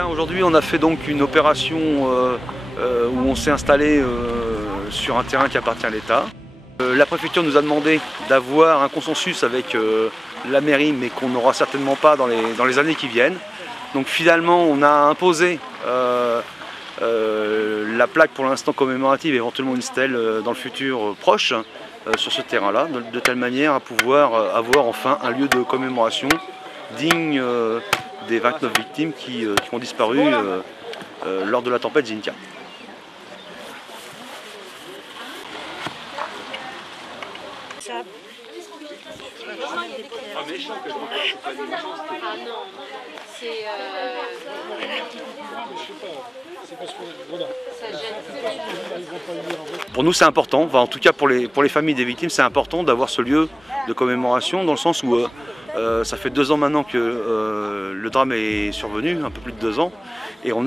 Bien, aujourd'hui on a fait donc une opération où on s'est installé sur un terrain qui appartient à l'État. La préfecture nous a demandé d'avoir un consensus avec la mairie, mais qu'on n'aura certainement pas dans les années qui viennent. Donc finalement on a imposé la plaque pour l'instant commémorative, éventuellement une stèle dans le futur proche sur ce terrain-là, de telle manière à pouvoir avoir enfin un lieu de commémoration digne des 29 victimes qui ont disparu lors de la tempête Xynthia. Pour nous c'est important, enfin, en tout cas pour les familles des victimes c'est important d'avoir ce lieu de commémoration dans le sens où ça fait 2 ans maintenant que le drame est survenu, un peu plus de 2 ans, et on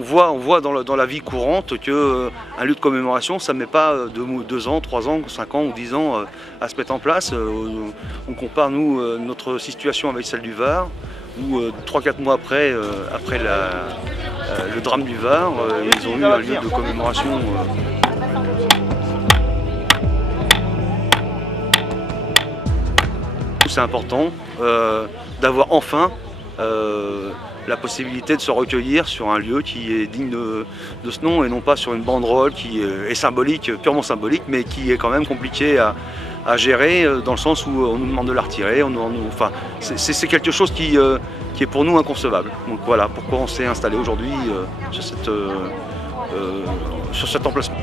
voit dans la vie courante qu'un lieu de commémoration, ça ne met pas 2 ans, 3 ans, 5 ans ou 10 ans à se mettre en place. On compare notre situation avec celle du Var, où 3-4 mois après le drame du Var, ils ont eu un lieu de commémoration. C'est important d'avoir enfin la possibilité de se recueillir sur un lieu qui est digne de ce nom et non pas sur une banderole qui est symbolique, purement symbolique, mais qui est quand même compliqué à gérer dans le sens où on nous demande de la retirer. Enfin, c'est quelque chose qui est pour nous inconcevable. Donc voilà pourquoi on s'est installé aujourd'hui sur cet emplacement.